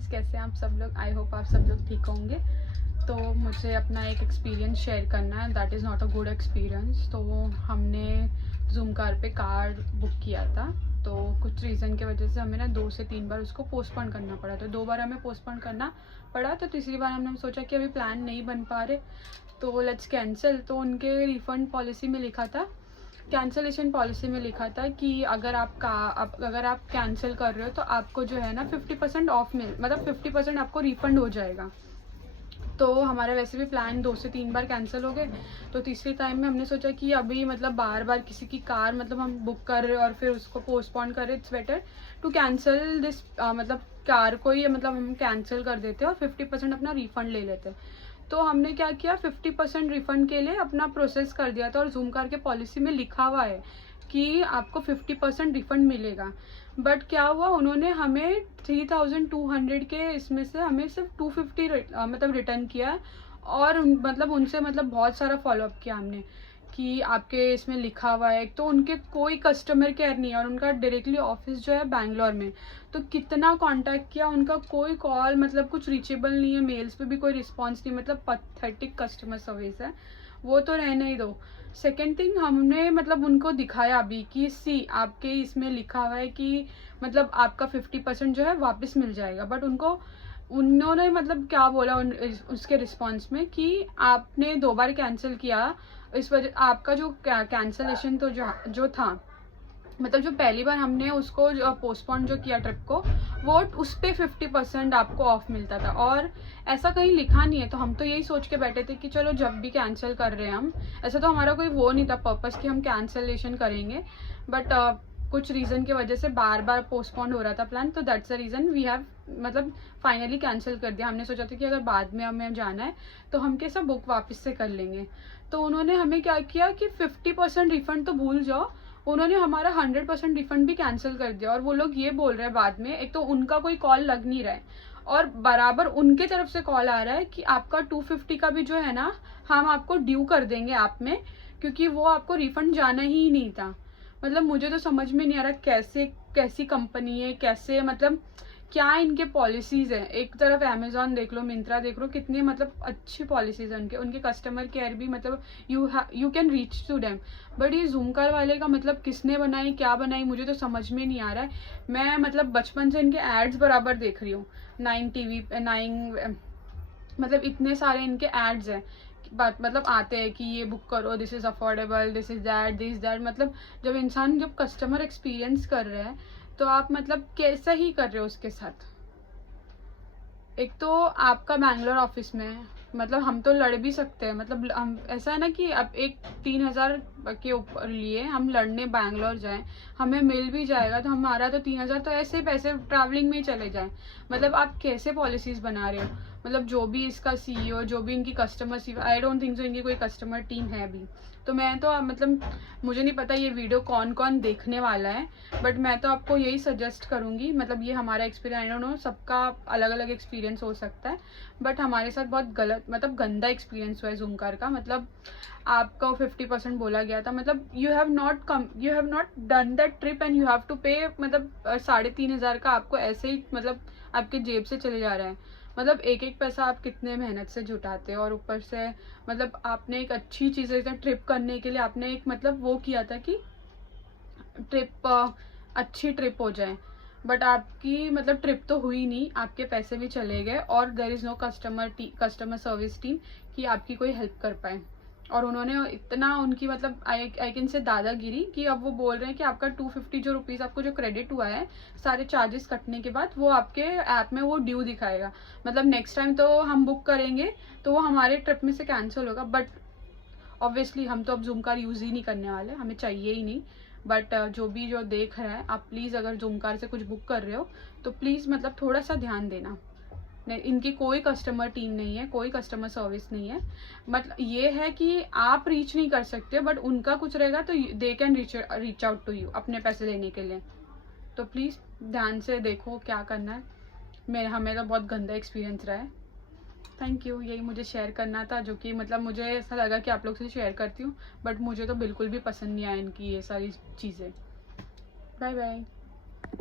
Friends, कैसे हैं आप सब लोग। आई होप आप सब लोग ठीक होंगे। तो मुझे अपना एक एक्सपीरियंस शेयर करना है, that is not a good experience. तो हमने जूम कार पे कार बुक किया था, तो कुछ रीज़न की वजह से हमें ना 2 से 3 बार उसको पोस्टपोन करना पड़ा। तो 2 बार हमें पोस्टपोन करना पड़ा, तो तीसरी बार हमने सोचा कि अभी प्लान नहीं बन पा रहे तो लेट्स कैंसिल। तो उनके रिफ़ंड पॉलिसी में लिखा था, कैंसलेशन पॉलिसी में लिखा था कि अगर आप कैंसिल कर रहे हो तो आपको जो है ना 50% ऑफ मतलब 50% आपको रिफ़ंड हो जाएगा। तो हमारा वैसे भी प्लान 2 से 3 बार कैंसिल हो गए, तो तीसरे टाइम में हमने सोचा कि अभी मतलब बार बार किसी की कार मतलब हम बुक कर रहे हैं और फिर उसको पोस्टपोन कर रहे, it's better to cancel this, मतलब कार को ही मतलब हम कैंसिल कर देते और 50% अपना रिफ़ंड ले लेते। तो हमने क्या किया, 50% रिफ़ंड के लिए अपना प्रोसेस कर दिया था, और जूम कार के पॉलिसी में लिखा हुआ है कि आपको 50% रिफ़ंड मिलेगा। बट क्या हुआ, उन्होंने हमें 3200 के इसमें से हमें सिर्फ 250 मतलब रिटर्न किया। और मतलब उनसे मतलब बहुत सारा फॉलोअप किया हमने कि आपके इसमें लिखा हुआ है। तो उनके कोई कस्टमर केयर नहीं है, और उनका डायरेक्टली ऑफिस जो है बैंगलोर में। तो कितना कांटेक्ट किया, उनका कोई कॉल मतलब कुछ रीचेबल नहीं है, मेल्स पे भी कोई रिस्पांस नहीं, मतलब पैथेटिक कस्टमर सर्विस है। वो तो रहने ही दो। सेकेंड थिंग, हमने मतलब उनको दिखाया अभी कि सी आपके इसमें लिखा हुआ है कि मतलब आपका 50% जो है वापस मिल जाएगा। बट उन्होंने मतलब क्या बोला उसके रिस्पॉन्स में कि आपने 2 बार कैंसिल किया, इस वजह आपका जो कैंसलेशन तो जो था, मतलब जो पहली बार हमने उसको पोस्टपोन जो किया ट्रिप को, वो उस पर 50% आपको ऑफ मिलता था, और ऐसा कहीं लिखा नहीं है। तो हम तो यही सोच के बैठे थे कि चलो जब भी कैंसिल कर रहे हैं हम, ऐसा तो हमारा कोई वो नहीं था पर्पस कि हम कैंसलेशन करेंगे। बट कुछ रीज़न की वजह से बार बार पोस्टपोन हो रहा था प्लान, तो that's the reason we have मतलब फाइनली कैंसिल कर दिया। हमने सोचा था कि अगर बाद में हमें जाना है तो हम कैसा बुक वापस से कर लेंगे। तो उन्होंने हमें क्या किया कि 50% रिफ़ंड तो भूल जाओ, उन्होंने हमारा 100% रिफंड भी कैंसिल कर दिया। और वो लोग ये बोल रहे हैं बाद में, एक तो उनका कोई कॉल लग नहीं रहा है, और बराबर उनके तरफ से कॉल आ रहा है कि आपका 250 का भी जो है ना हम आपको ड्यू कर देंगे ऐप में, क्योंकि वो आपको रिफंड जाना ही नहीं था। मतलब मुझे तो समझ में नहीं आ रहा कैसे, कैसी कंपनी है, कैसे मतलब क्या इनके पॉलिसीज़ हैं। एक तरफ अमेजोन देख लो, मिंत्रा देख लो, कितनी मतलब अच्छी पॉलिसीज़ हैं उनके कस्टमर केयर भी, मतलब you can reach to them. But ये जूम कार वाले का मतलब किसने बनाई, क्या बनाई, मुझे तो समझ में नहीं आ रहा है। मैं मतलब बचपन से इनके एड्स बराबर देख रही हूँ, 9 टीवी 9 मतलब इतने सारे इनके एड्स हैं, बात मतलब आते हैं कि ये बुक करो, this is affordable, this is that, this that. मतलब जब कस्टमर एक्सपीरियंस कर रहे हैं तो आप मतलब कैसा ही कर रहे हो उसके साथ। एक तो आपका बैंगलोर ऑफिस में है, मतलब हम तो लड़ भी सकते हैं, मतलब हम ऐसा है ना कि अब एक 3000 के ऊपर लिए हम लड़ने बैंगलोर जाएं, हमें मिल भी जाएगा, तो हमारा तो 3000 तो ऐसे पैसे ट्रैवलिंग में ही चले जाएं। मतलब आप कैसे पॉलिसीज़ बना रहे हो। मतलब जो भी इसका सीईओ, जो भी इनकी customer I don't think so इनकी कोई कस्टमर टीम है अभी। तो मैं तो मतलब मुझे नहीं पता ये वीडियो कौन कौन देखने वाला है, बट मैं तो आपको यही सजेस्ट करूँगी, मतलब ये हमारा एक्सपीरियंस, आई डोंट नो सबका अलग अलग एक्सपीरियंस हो सकता है, बट हमारे साथ बहुत गलत मतलब गंदा एक्सपीरियंस हुआ है जूम कार का। मतलब आपका 50% बोला गया था, मतलब you have not done that trip and you have to pay, मतलब 3500 का आपको ऐसे ही मतलब आपके जेब से चले जा रहा है। मतलब एक एक पैसा आप कितने मेहनत से जुटाते हो, और ऊपर से मतलब आपने एक अच्छी चीज़ ट्रिप करने के लिए आपने एक मतलब वो किया था कि ट्रिप अच्छी ट्रिप हो जाए, बट आपकी मतलब ट्रिप तो हुई नहीं, आपके पैसे भी चले गए, और there is no customer service team कि आपकी कोई हेल्प कर पाए। और उन्होंने इतना उनकी मतलब आई कैन से दादागिरी कि अब वो बोल रहे हैं कि आपका 250 जो रुपीज़ आपको जो क्रेडिट हुआ है सारे चार्जेस कटने के बाद, वो आपके ऐप में वो ड्यू दिखाएगा। मतलब नेक्स्ट टाइम तो हम बुक करेंगे तो वो हमारे ट्रिप में से कैंसिल होगा। बट ऑब्वियसली हम तो अब जूम कार यूज़ ही नहीं करने वाले, हमें चाहिए ही नहीं। बट जो देख रहा है, आप प्लीज़ अगर जूम कार से कुछ बुक कर रहे हो तो प्लीज़ मतलब थोड़ा सा ध्यान देना। नहीं, इनकी कोई कस्टमर टीम नहीं है, कोई कस्टमर सर्विस नहीं है। मतलब ये है कि आप रीच नहीं कर सकते, बट उनका कुछ रहेगा तो they can reach out to you अपने पैसे लेने के लिए। तो प्लीज़ ध्यान से देखो क्या करना है। हमें तो बहुत गंदा एक्सपीरियंस रहा है। थैंक यू, यही मुझे शेयर करना था, जो कि मतलब मुझे ऐसा लगा कि आप लोग से शेयर करती हूँ, बट मुझे तो बिल्कुल भी पसंद नहीं आया इनकी ये सारी चीज़ें। Bye bye.